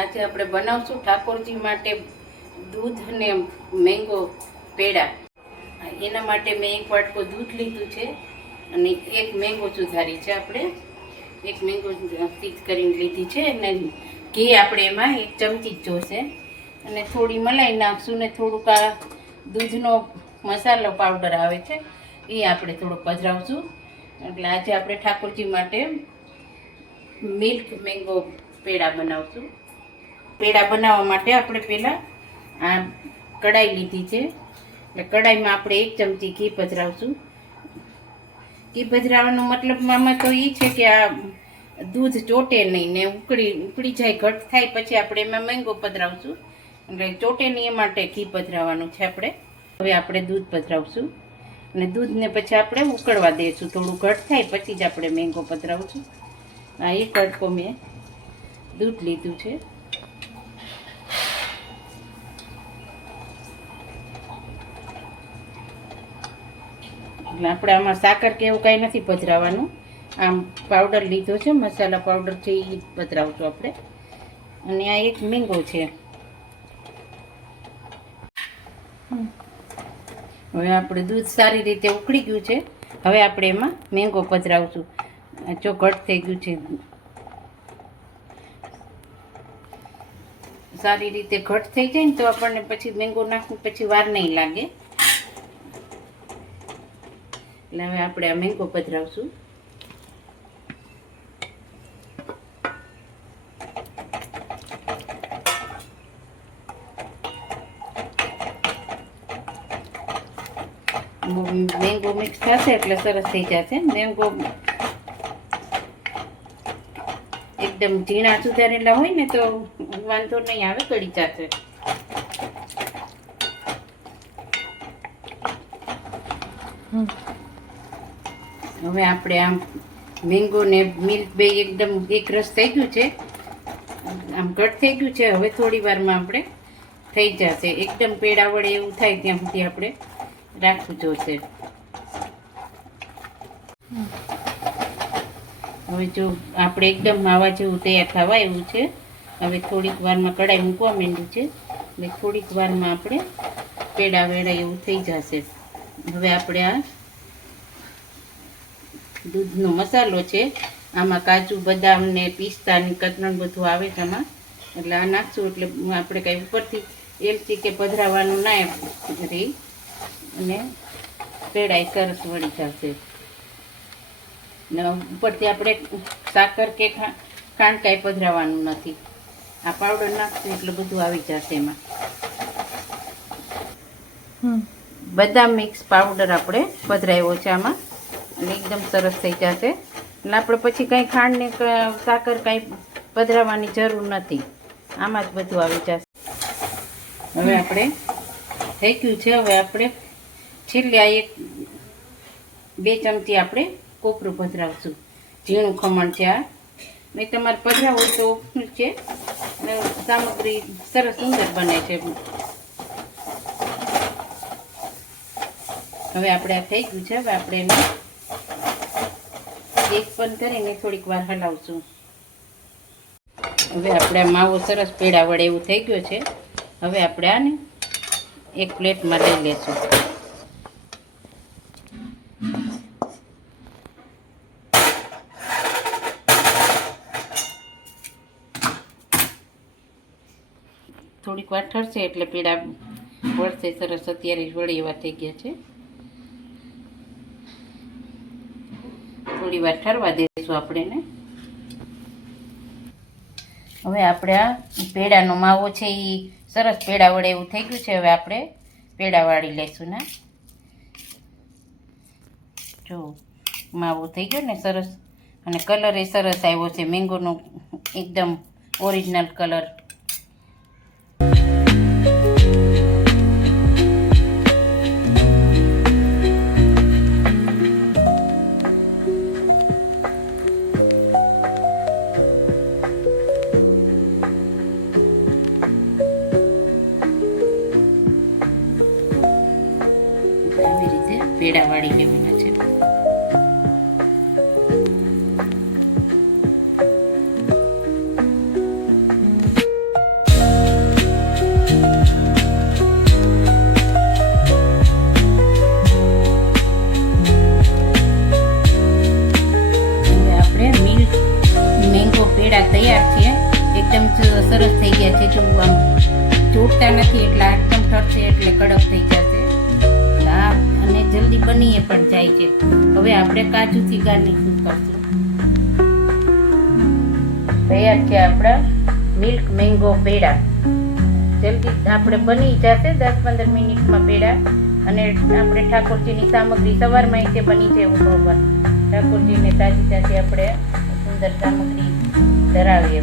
આજે આપણે બનાવશું ઠાકોરજી માટે દૂધ અને મેંગો પેડા. એના માટે મેં એક વાટકો દૂધ લીધું છે અને એક મેંગો સુધારી છે. આપણે એક મેંગો પીસ કરીને લીધી છે અને ઘી આપણે એમાં 1 ચમચી જ જોશે અને થોડી મલાઈ નાખશું ને થોડુંક આ દૂધનો મસાલો પાવડર આવે છે એ આપણે થોડું પધરાવશું. એટલે આજે આપણે ઠાકોરજી માટે મિલ્ક મેંગો પેડા બનાવશું. પેડા બનાવવા માટે આપણે પહેલાં આ કઢાઈ લીધી છે એટલે કઢાઈમાં આપણે 1 ચમચી ઘી પધરાવશું. ઘી પધરાવવાનો મતલબમાં તો એ છે કે આ દૂધ ચોટે નહીં ને ઉકળી જાય, ઘટ થાય પછી આપણે એમાં મેંગો પધરાવશું. એટલે ચોટે નહીં એ માટે ઘી પધરાવવાનું છે આપણે. હવે આપણે દૂધ પધરાવશું અને દૂધને પછી આપણે ઉકળવા દઈશું. થોડું ઘટ થાય પછી જ આપણે મેંગો પધરાવશું. આ 1 વાટકો મેં દૂધ લીધું છે. એટલે આપણે આમાં સાકર કે એવું કાંઈ નથી પધરાવવાનું. આમ પાવડર લીધો છે, મસાલા પાવડર છે એ પધરાવશું આપણે. અને આ એક મેંગો છે. હવે આપણે દૂધ સારી રીતે ઉકળી ગયું છે. હવે આપણે એમાં મેંગો પધરાવશું. જો ઘટ થઈ ગયું છે, સારી રીતે ઘટ થઈ જાય ને તો આપણને પછી મેંગો નાખવું પછી વાર નહીં લાગે. એટલે હવે આપણે આ મેંગો પધરાવશું. મેંગો મિક્સ થશે એટલે સરસ થઈ જશે. મેંગો એકદમ ઝીણા સુધારેલા હોય ને તો વાંધો નહીં આવે, કળી જશે. હવે આપણે આમ મેંગો ને મિલ્ક બે એકદમ એક રસ થઈ ગયું છે, આમ ઘટ થઈ ગયું છે. હવે થોડી વારમાં આપણે થઈ જશે. એકદમ પેડા વડે એવું થાય ત્યાં સુધી આપણે રાખવું જોશે. હવે જો આપણે એકદમ માવા જેવું તૈયાર થવા એવું છે. હવે થોડીક વારમાં કઢાઈ મૂકવા માંડ્યું છે એટલે થોડીક વારમાં આપણે પેડા વેડા એવું થઈ જશે. હવે આપણે આ દૂધનો મસાલો છે, આમાં કાજુ બદામ ને પિસ્તા ને કતરણ બધું આવે છે આમાં. એટલે આ નાખશું એટલે આપણે કાંઈ ઉપરથી એલચી કે પધરાવાનું ના રહી અને પેડા સરસ વળી જશે. ને ઉપરથી આપણે સાકર કે ખાંડ કાંઈ પધરાવાનું નથી. આ પાવડર નાખશું એટલે બધું આવી જશે એમાં. બદામ મિક્સ પાવડર આપણે પધરાવ્યો છે આમાં એટલે એકદમ સરસ થઈ જશે. એટલે આપણે પછી કાંઈ ખાંડ ને સાકર કાંઈ પધરાવવાની જરૂર નથી, આમાં જ બધું આવી જશે. હવે આપણે થઈ ગયું છે. હવે આપણે છેલ્લે આ 2 ચમચી આપણે કોપરું પધરાવશું. ઝીણું ખમણ છે આ. મેં તમારે પધરાવું હોય તો છે. સામગ્રી સરસ સુંદર બને છે. હવે આપણે આ થઈ ગયું છે. હવે આપણે એને ગેસ બંધ કરીને થોડીક વાર હલાવશું. હવે આપણે આ માવો સરસ પેડા વડે એવું થઈ ગયો છે. હવે આપણે આને એક પ્લેટમાં લઈ લેશું. થોડીક વાર ઠરશે એટલે પેડા વળશે સરસ. અત્યારે વળી એવા થઈ ગયા છે. થોડી વાર ઠરવા દઈશું આપણે એને. હવે આપણે આ પેડાનો માવો છે એ સરસ પેડા વડે એવું થઈ ગયું છે. હવે આપણે પેડા વાળી લઈશું ને. જો માવો થઈ ગયો ને સરસ, અને કલર એ સરસ આવ્યો છે મેંગોનો, એકદમ ઓરિજિનલ કલર. આવી રીતે પેડા વાળી લેવાના છે. જો આમ ચોટતા નથી એટલે એકદમ ઠરશે એટલે કડક થઈ જશે. હા, અને જલ્દી બનીએ પણ જાય છે. હવે આપણે કાજુથી ગાર્નિશિંગ કરશું. તૈયાર છે આપણા મિલ્ક મેંગો પેડા. જલ્દી આપણે બની જશે 10-15 મિનિટમાં પેડા. અને આપણે ઠાકોરજીની સામગ્રી સવારમાં રીતે બની છે એવું બરોબર. ઠાકોરજીને તાજી તાજી આપણે સુંદર સામગ્રી ધરાવીએ.